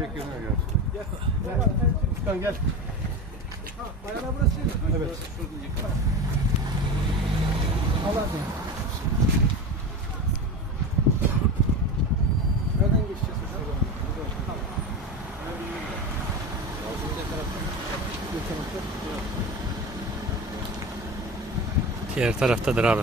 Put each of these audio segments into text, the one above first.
Direkt yerine gel. Gel. gel. Ha, ayağına burası değil mi? Evet. Allah Nereden geçeceğiz? Diğer taraftadır abi.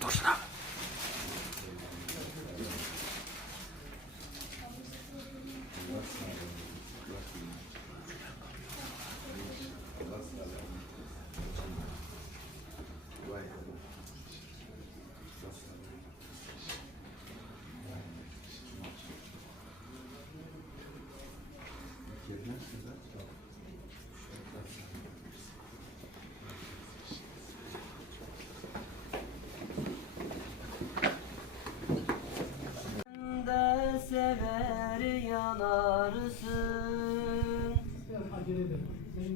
Dursun abi. de sever yanarsın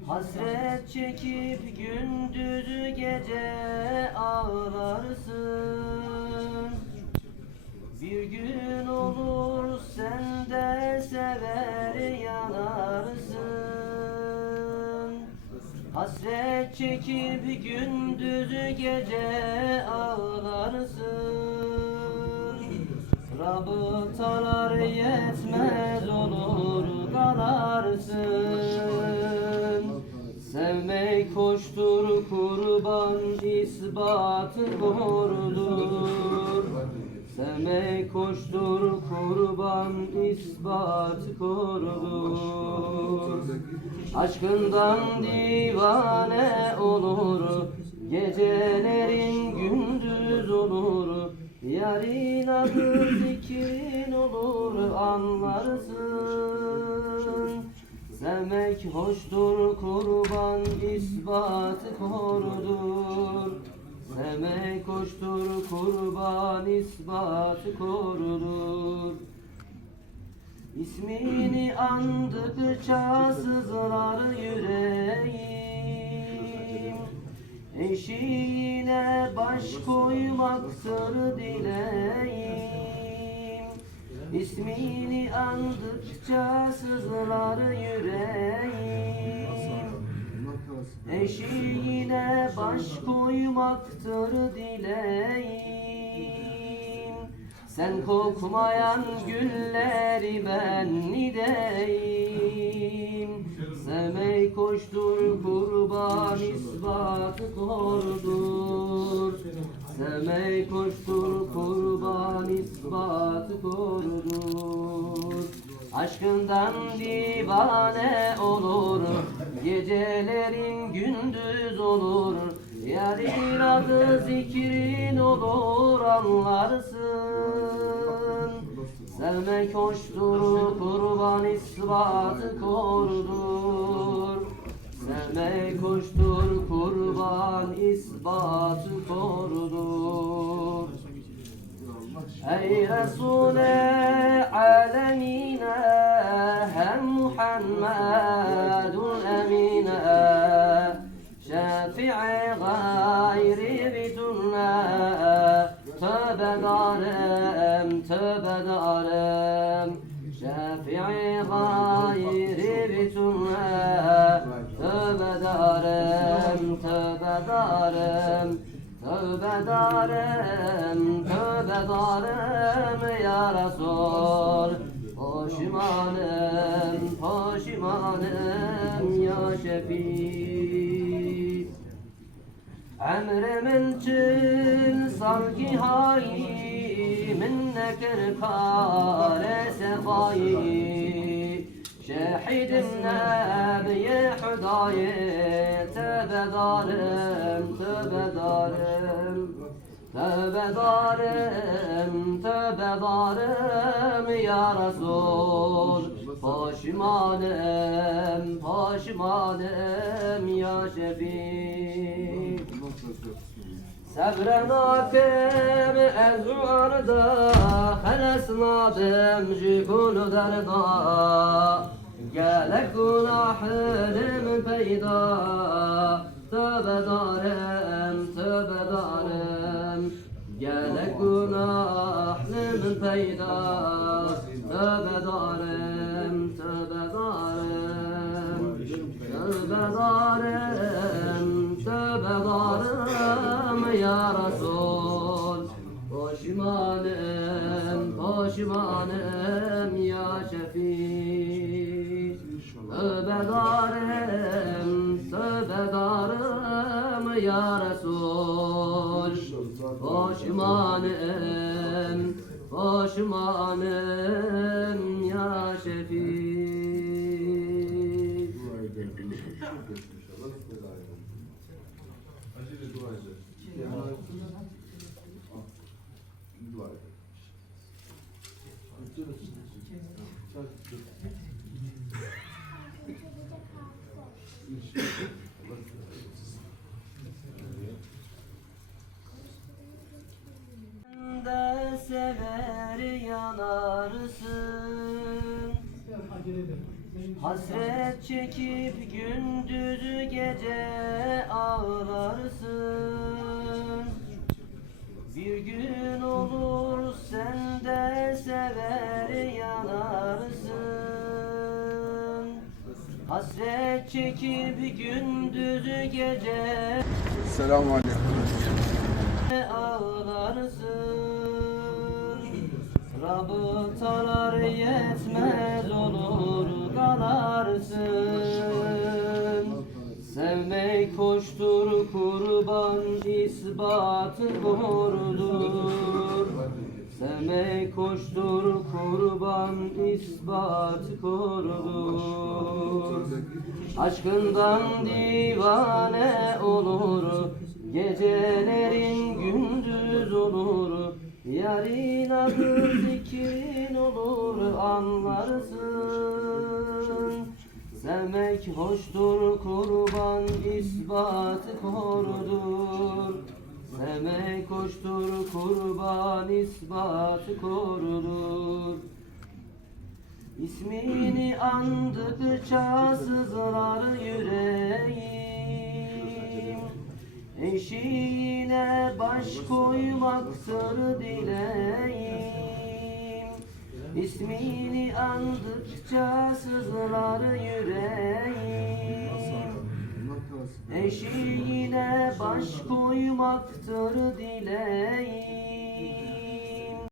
Hasret çekip gündüz gece ağlarsın. Bir gün olur sen de sever yanarsın. Hasret çekip gündüz gece ağlarsın. Rabıtalar yetmez olur dalarsın Sevmek koştur kurban ispatı korudur Sevmek koştur kurban ispatı korudur Aşkından divane olur Gecelerin gündüz olur. Yarın adı zikrin olur anlarsın Sevmek hoştur kurban ispatı korudur. Sevmek hoştur kurban ispatı korudur. İsmini andıkça sızlar yüreğim. Eşiyle baş koymaktır dileğim İsmini andıkça sızlar yüreğim. Eşiyle baş koymaktır dileğim. Sen kokmayan gülleri ben nideyim. Sevmek koştur kurban ispatı korudur Sevmek koştur kurban ispatı korudur. Aşkından divane olur Gecelerin gündüz olur. Yarın adı zikrin olur anlarsın. Sevmek hoştur kurban ispatı korudur Sevmek hoştur kurban ispatı korudur. Ey Resul-i alemine hem Muhammedun emine. Şefi'i gayri bidunne Tövbe darem, tövbe darem. Şefi'i gayri bidunne Tövbe darem, tövbe darem Tövbe darem, tövbe darem ya Resul Poşimanım, poşimanım ya Şefi Emremin çün sanki hayi Minnekir kare sefayı Şehidim nebiye hudayi Tövbe darım, tövbe darım. Tövbe darım, tövbe darım ya Resul. Poşimanım Paşimanım ya Şefi. Sabren atem ez arda Heles nadim jikunu derda Gelek günahım peyda Tövbe darım, tövbe darım Gelek günahım peyda Tövbe darım, tövbe darım Tövbe darım, tövbe darım ya Resul Poşimanım, poşimanım ya Şefi Tövbe darım, tövbe darım ya Resul Poşimanım, poşimanım ya Şefi sever yanarsın. Hasret çekip gündüz gece ağlarsın. Bir gün olur sen de sever yanarsın. Hasret çekip gündüz gece Selamun aleyküm. ağlarsın Rabıtalar yetmez olur dalarsın Sevmek koştur kurban ispatı korudur Sevmek koştur kurban ispatı korudur Aşkından divane olur Gecelerin gündüz olur Yarın adı zikrin olur anlarsın. Sevmek hoştur kurban ispatı korudur. Sevmek hoştur kurban ispatı korudur. İsmini andıkça sızlar yüreğim Eşiğine baş koymaktır dileğim. İsmini andıkça sızlar yüreğim. Eşiğine baş koymaktır dileğim